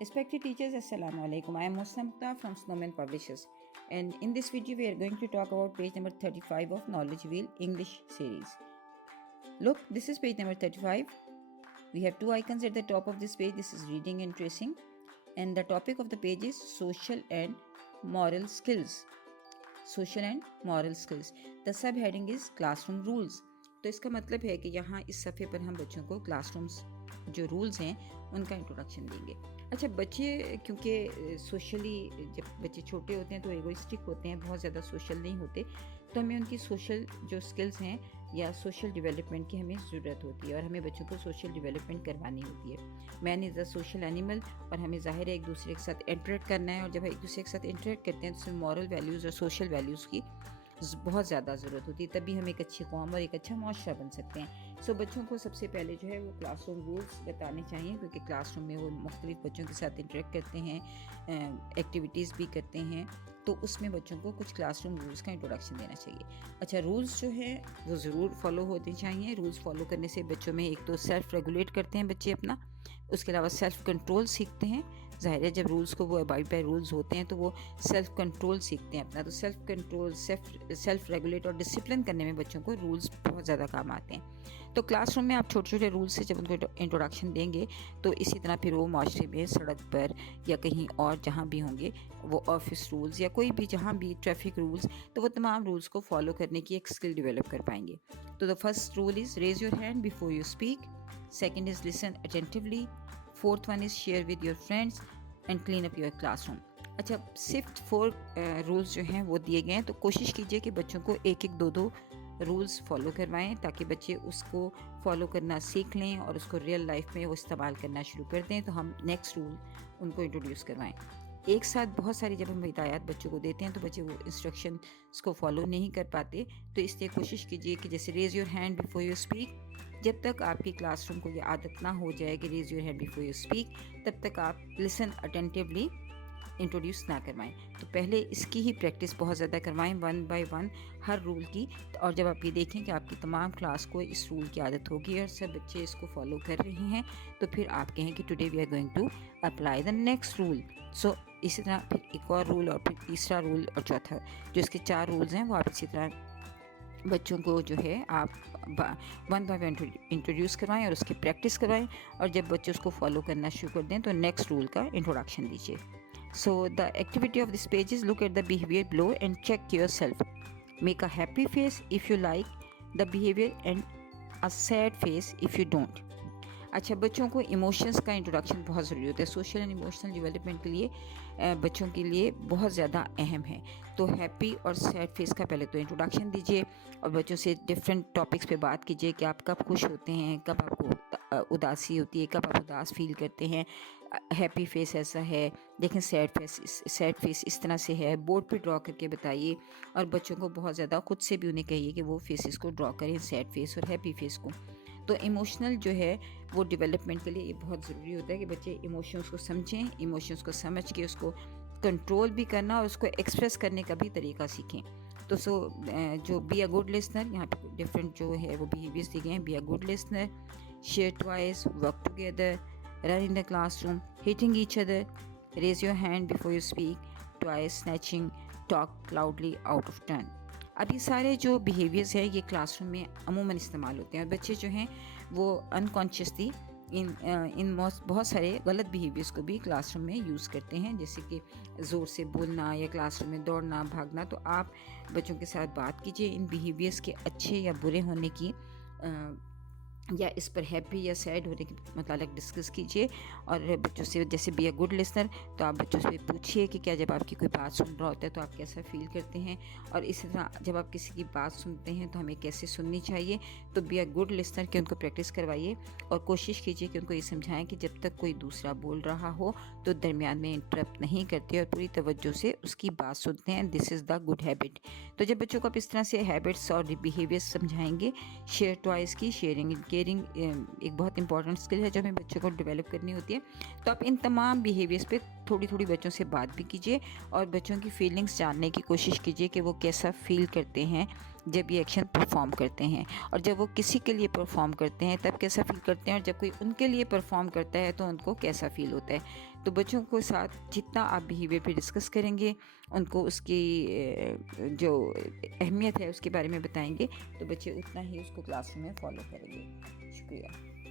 Respected teachers, Assalamu alaikum. I am Musna Mukhtar from Snowman Publishers, and in this video we are going to talk about page number 35 of Knowledge Wheel English series. Look, this is page number 35. We have two icons at the top of this page. This is reading and tracing, and the topic of the page is social and moral skills. Social and moral skills. The subheading is classroom rules. तो इसका मतलब है कि यहाँ इस सफ़े पर हम बच्चों को क्लासरूम्स जो रूल्स हैं उनका इंट्रोडक्शन देंगे। अच्छा, बच्चे क्योंकि सोशली जब बच्चे छोटे होते हैं तो एगोइस्टिक होते हैं, बहुत ज़्यादा सोशल नहीं होते, तो हमें उनकी सोशल जो स्किल्स हैं या सोशल डेवलपमेंट की हमें ज़रूरत होती है और हमें बच्चों को सोशल डेवलपमेंट करवानी होती है। Man is a social animal और हमें ज़ाहिर है एक दूसरे के साथ इंटरेक्ट करना है, और जब एक दूसरे के साथ इंटरेक्ट करते हैं तो उसमें मॉरल वैल्यूज़ और सोशल वैल्यूज़ की बहुत ज़्यादा ज़रूरत होती है, तभी हम एक अच्छी कौम और एक अच्छा मुआशरा बन सकते हैं। सो बच्चों को सबसे पहले जो है वो क्लासरूम रूल्स बताने चाहिए, क्योंकि क्लासरूम में वो मुख्तलिफ बच्चों के साथ इंटरेक्ट करते हैं, एक्टिविटीज़ भी करते हैं, तो उसमें बच्चों को कुछ क्लासरूम रूल्स का इंट्रोडक्शन देना चाहिए। अच्छा, रूल्स जो है वो ज़रूर फॉलो होने चाहिए। रूल्स फॉलो करने से बच्चों में एक तो सेल्फ रेगुलेट करते हैं बच्चे अपना, उसके अलावा सेल्फ कंट्रोल सीखते हैं। ज़ाहिर है जब रूल्स को वो अबाइड बाय रूल्स होते हैं तो वो सेल्फ कंट्रोल सीखते हैं अपना, तो सेल्फ कंट्रोल, सेल्फ रेगुलेट और डिसिप्लिन करने में बच्चों को रूल्स बहुत ज़्यादा काम आते हैं। तो क्लासरूम में आप छोटे छोटे रूल्स से जब उनको इंट्रोडक्शन देंगे तो इसी तरह फिर वो माशरे में, सड़क पर या कहीं और जहाँ भी होंगे, वो ऑफिस रूल्स या कोई भी जहाँ भी ट्रैफिक रूल्स, तो वो तमाम रूल्स को फॉलो करने की एक स्किल डेवलप कर पाएंगे। तो the first rule is raise your hand before you speak, second is listen attentively, fourth one is share with your friends and clean up your classroom. अच्छा, सिर्फ 4 रूल्स जो हैं वो दिए गए हैं, तो कोशिश कीजिए कि बच्चों को एक एक दो रूल्स फॉलो करवाएं ताकि बच्चे उसको फॉलो करना सीख लें और उसको रियल लाइफ में वो इस्तेमाल करना शुरू कर दें। तो हम नेक्स्ट रूल उनको इंट्रोड्यूस करवाएं। एक साथ बहुत सारी जब हम हिदायत बच्चों को देते हैं तो बच्चे वो इंस्ट्रक्शंस को फॉलो नहीं कर पाते, तो इसलिए कोशिश कीजिए कि जैसे raise your hand before you speak, जब तक आपकी क्लासरूम को ये आदत ना हो जाए कि raise your hand before you speak, तब तक आप लिसन अटेंटिवली इंट्रोड्यूस ना करवाएं। तो पहले इसकी ही प्रैक्टिस बहुत ज़्यादा करवाएं, 1 बाय 1 हर रूल की। और जब आप ये देखें कि आपकी तमाम क्लास को इस रूल की आदत होगी और सब बच्चे इसको फॉलो कर रहे हैं, तो फिर आप कहें कि today we are going to apply the next rule. So इसी तरह फिर एक और रूल और फिर तीसरा रूल और चौथा, जो इसके 4 रूल्स हैं वो आप इसी तरह बच्चों को जो है आप 1 बाय 1 इंट्रोड्यूस करवाएं और उसकी प्रैक्टिस करवाएं, और जब बच्चे उसको फॉलो करना शुरू कर दें तो नेक्स्ट रूल का इंट्रोडक्शन दीजिए। So the activity of this page is look at the behavior below and check yourself. Make a happy face if you like the behavior and a sad face if you don't. अच्छा, बच्चों को emotions का introduction बहुत ज़रूरी होता है। Social and emotional development के लिए बच्चों के लिए बहुत ज़्यादा अहम है। तो हैप्पी और सैड फेस का पहले तो इंट्रोडक्शन दीजिए और बच्चों से डिफरेंट टॉपिक्स पे बात कीजिए कि आप कब खुश होते हैं, कब आपको उदासी होती है, कब आप उदास फील करते हैं। हैप्पी फेस ऐसा है, देखें सैड फेस इस तरह से है, बोर्ड पे ड्रॉ करके बताइए। और बच्चों को बहुत ज़्यादा खुद से भी उन्हें कहिए कि वो फेसेस को ड्रॉ करें, सैड फेस और हैप्पी फेस को। तो इमोशनल जो है वो डेवलपमेंट के लिए ये बहुत ज़रूरी होता है कि बच्चे इमोशंस को समझें, इमोशंस को समझ के उसको कंट्रोल भी करना और उसको एक्सप्रेस करने का भी तरीका सीखें। तो जो बी अ गुड लिसनर, यहाँ पे डिफरेंट जो है वो बिहेवियर्स दिए गए हैं। Be a good listener, share toys, work together, run in the classroom, hitting each other, raise your hand before you speak, toys, snatching, talk loudly out of turn. अब ये सारे जो बिहेवियर्स हैं ये क्लासरूम में अमूमन इस्तेमाल होते हैं और बच्चे जो हैं वो अनकॉन्शियसली इन बहुत सारे गलत बिहेवियर्स को भी क्लासरूम में यूज़ करते हैं, जैसे कि ज़ोर से बोलना या क्लासरूम में दौड़ना, भागना। तो आप बच्चों के साथ बात कीजिए इन बिहेवियर्स के अच्छे या बुरे होने की, या इस पर हैप्पी या सैड होने के मतलब डिस्कस कीजिए। और बच्चों से जैसे बी अ गुड लिसनर, तो आप बच्चों से पूछिए कि क्या जब आपकी कोई बात सुन रहा होता है तो आप कैसा फील करते हैं, और इसी तरह जब आप किसी की बात सुनते हैं तो हमें कैसे सुननी चाहिए। तो बी अ गुड लिसनर की उनको प्रैक्टिस करवाइए और कोशिश कीजिए कि उनको ये समझाएं कि जब तक कोई दूसरा बोल रहा हो तो दरमियान में इंटरप्ट नहीं करते और पूरी तवज्जो से उसकी बात सुनते हैं। This is the good habit. तो जब बच्चों को आप इस तरह से हैबिट्स और बिहेवियर्स समझाएंगे, शेयर टॉयज़ की शेयरिंग केयरिंग एक बहुत इंपॉर्टेंट स्किल है जो हमें बच्चों को डेवलप करनी होती है। तो आप इन तमाम बिहेवियर्स पे تھوڑی تھوڑی بچوں سے بات بھی کیجیے اور بچوں کی فیلنگس جاننے کی کوشش کیجیے کہ وہ کیسا فیل کرتے ہیں جب یہ ایکشن پرفارم کرتے ہیں، اور جب وہ کسی کے لیے پرفارم کرتے ہیں تب کیسا فیل کرتے ہیں، اور جب کوئی ان کے لیے پرفارم کرتا ہے تو ان کو کیسا فیل ہوتا ہے۔ تو بچوں کو ساتھ جتنا آپ بیہیویئر پہ ڈسکس کریں گے، ان کو اس کی جو اہمیت ہے اس کے بارے میں بتائیں گے، تو بچے اتنا ہی اس کو کلاس روم میں فالو کریں گے۔ شکریہ۔